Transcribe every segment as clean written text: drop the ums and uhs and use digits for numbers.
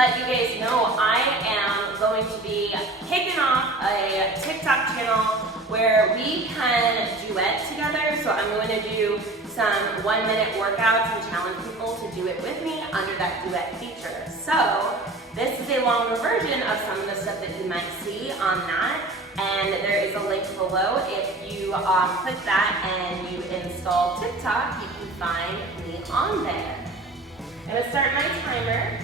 let you guys know I am going to be kicking off a TikTok channel where we can duet together. So I'm going to do some 1-minute workouts and challenge people to do it with me under that duet feature. So this is a longer version of some of the stuff that you might see on that. And there is a link below. If you click that and you install TikTok, you can find me on there. I'm going to start my timer.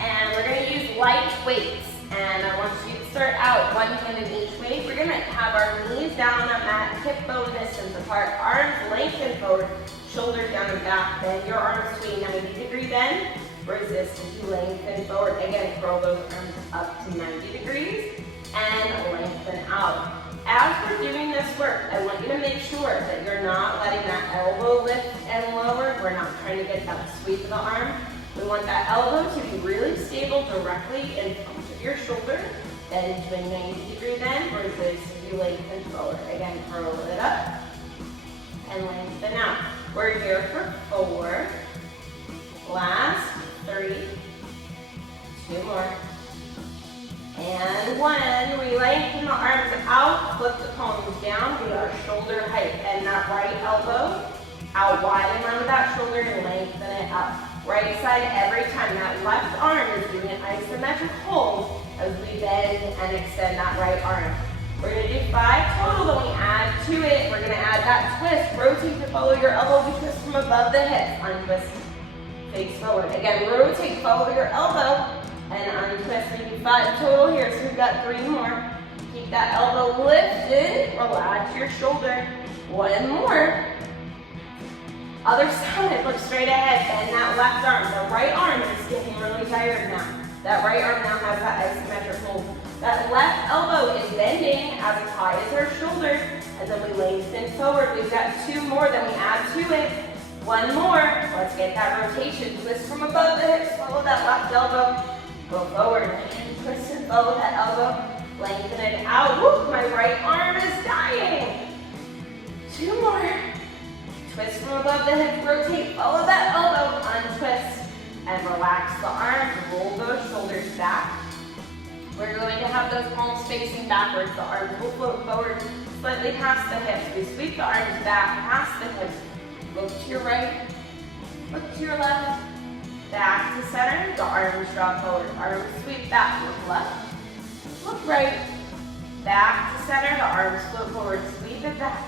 And we're going to use light weights. And I want you to start out one hand in each weight. We're going to have our knees down on that mat, hip bone distance apart, arms lengthen forward, shoulders down and back. Bend your arms to a 90-degree bend. Resist as you lengthen forward. Again, curl those arms up to 90 degrees and lengthen out. As we're doing this work, I want you to make sure that you're not letting that elbow lift and lower. We're not trying to get that sweep of the arm. We want that elbow to be really stable directly in front of your shoulder. Bend to a 90-degree bend. Resist as you lengthen forward. Again, curl it up and lengthen out. We're here for 4. Last 3, 2 more, and 1. We lengthen the arms out, flip the palms down, be our shoulder height, and that right elbow out wide and around that shoulder and lengthen it up. Right side every time. That left arm is doing an isometric hold as we bend and extend that right arm. We're going to do 5 total, then we add to it. We're going to add that twist. Rotate to follow your elbow, we twist from above the hips, untwist. Face forward. Again, rotate, follow your elbow, and untwist. We do 5 total here, so we've got 3 more. Keep that elbow lifted, relax your shoulder. 1 more. Other side, look straight ahead, bend that left arm. The right arm is getting really tired now. That right arm now has that isometric hold. That left elbow is bending as high as our shoulder, and then we lengthen forward. We've got 2 more, then we add to it. 1 more. Let's get that rotation. Twist from above the hips. Follow that left elbow. Go forward. And twist and follow that elbow. Lengthen it out. Woo, my right arm is dying. 2 more. Twist from above the hips. Rotate. Follow that elbow. Untwist. And relax the arms. Roll those shoulders back. We're going to have those palms facing backwards. The arms will float forward slightly past the hips. We sweep the arms back past the hips. Look to your right, look to your left, back to center, the arms drop forward, arms sweep back, look left, look right, back to center, the arms float forward, sweep it back,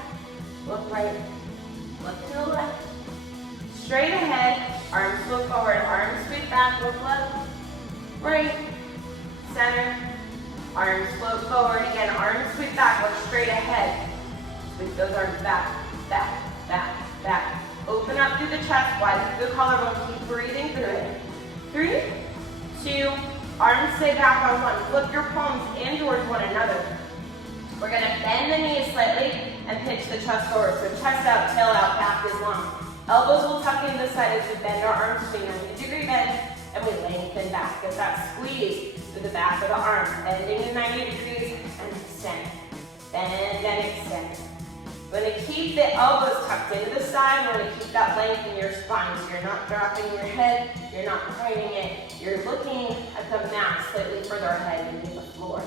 look right, look to the left, straight ahead, arms float forward, arms sweep back, look left, right, center, arms float forward, again, arms sweep back, look straight ahead, sweep those arms back, back, back, back. Open up through the chest, widen through the collarbone, keep breathing through it. 3, 2, arms stay back on 1. Flip your palms in towards one another. We're going to bend the knees slightly and pitch the chest forward. So chest out, tail out, back is long. Elbows will tuck into the side as we bend our arms to a 90-degree bend, and we lengthen back. Get that squeeze through the back of the arm, bending to 90 degrees and extend. Bend and extend. We're going to keep the elbows tucked into the side. We're going to keep that length in your spine. So you're not dropping your head. You're not craning it. You're looking at the mat slightly further ahead than the floor.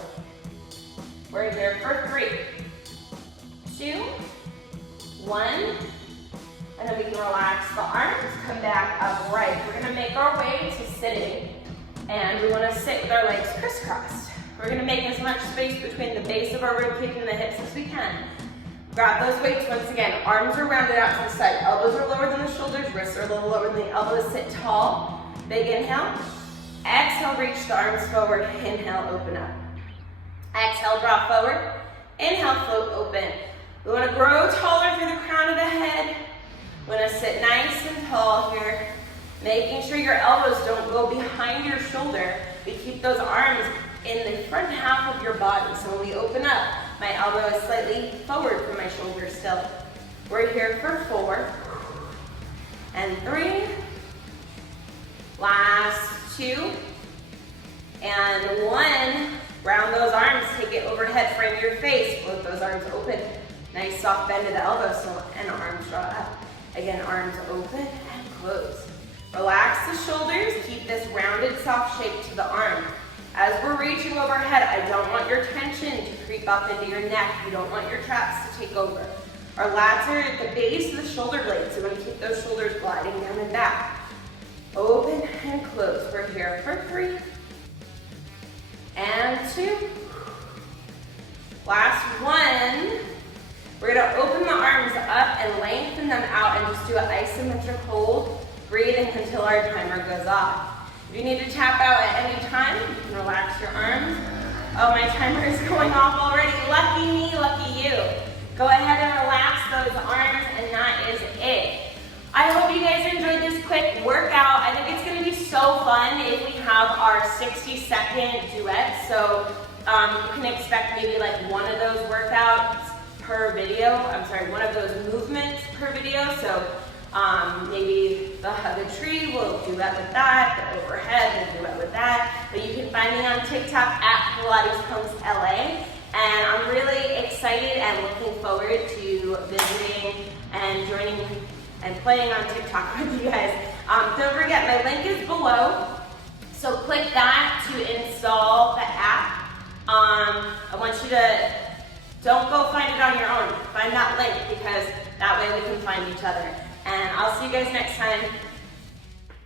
We're here for 3, 2, 1. And then we can relax the arms. Come back upright. We're going to make our way to sitting. And we want to sit with our legs crisscrossed. We're going to make as much space between the base of our ribcage and the hips as we can. Grab those weights once again. Arms are rounded out to the side. Elbows are lower than the shoulders. Wrists are a little lower than the elbows. Sit tall. Big inhale. Exhale, reach the arms forward. Inhale, open up. Exhale, drop forward. Inhale, float open. We want to grow taller through the crown of the head. We want to sit nice and tall here. Making sure your elbows don't go behind your shoulder. We keep those arms in the front half of your body. So when we open up, my elbow is slightly forward from my shoulder still. We're here for 4 and 3. Last 2 and 1. Round those arms, take it overhead, frame your face, float those arms open. Nice soft bend to the elbows and arms draw up. Again, arms open and close. Relax the shoulders, keep this rounded, soft shape to the arm. As we're reaching overhead, I don't want your tension to creep up into your neck. You don't want your traps to take over. Our lats are at the base of the shoulder blades, so we're gonna keep those shoulders gliding down and back. Open and close. We're here for 3 and 2. Last 1. We're gonna open the arms up and lengthen them out and just do an isometric hold, breathing until our timer goes off. If you need to tap out at any time, you can relax your arms. Oh, my timer is going off already. Lucky me, lucky you. Go ahead and relax those arms, and that is it. I hope you guys enjoyed this quick workout. I think it's gonna be so fun if we have our 60-second duet. So you can expect maybe like one of those workouts per video. One of those movements per video. So maybe the tree, we'll do that with that. The overhead, we'll do it with that. But you can find me on TikTok at Pilates Punx LA. And I'm really excited and looking forward to visiting and joining and playing on TikTok with you guys. Don't forget, my link is below. So click that to install the app. I want you to, don't go find it on your own. Find that link because that way we can find each other. And I'll see you guys next time.